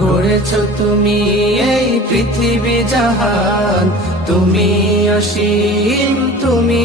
গড়েছ তুমি এই পৃথিবী জাহান তুমি অসীম তুমি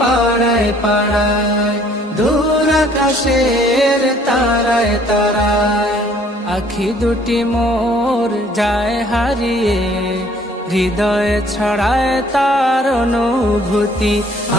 পাড়ায় পাড়ায়, দূর আকাশের তারায় তারায়, আখি দুটি মোর যায় হারিয়ে, হৃদয় ছড়ায় তার অনুভূতি।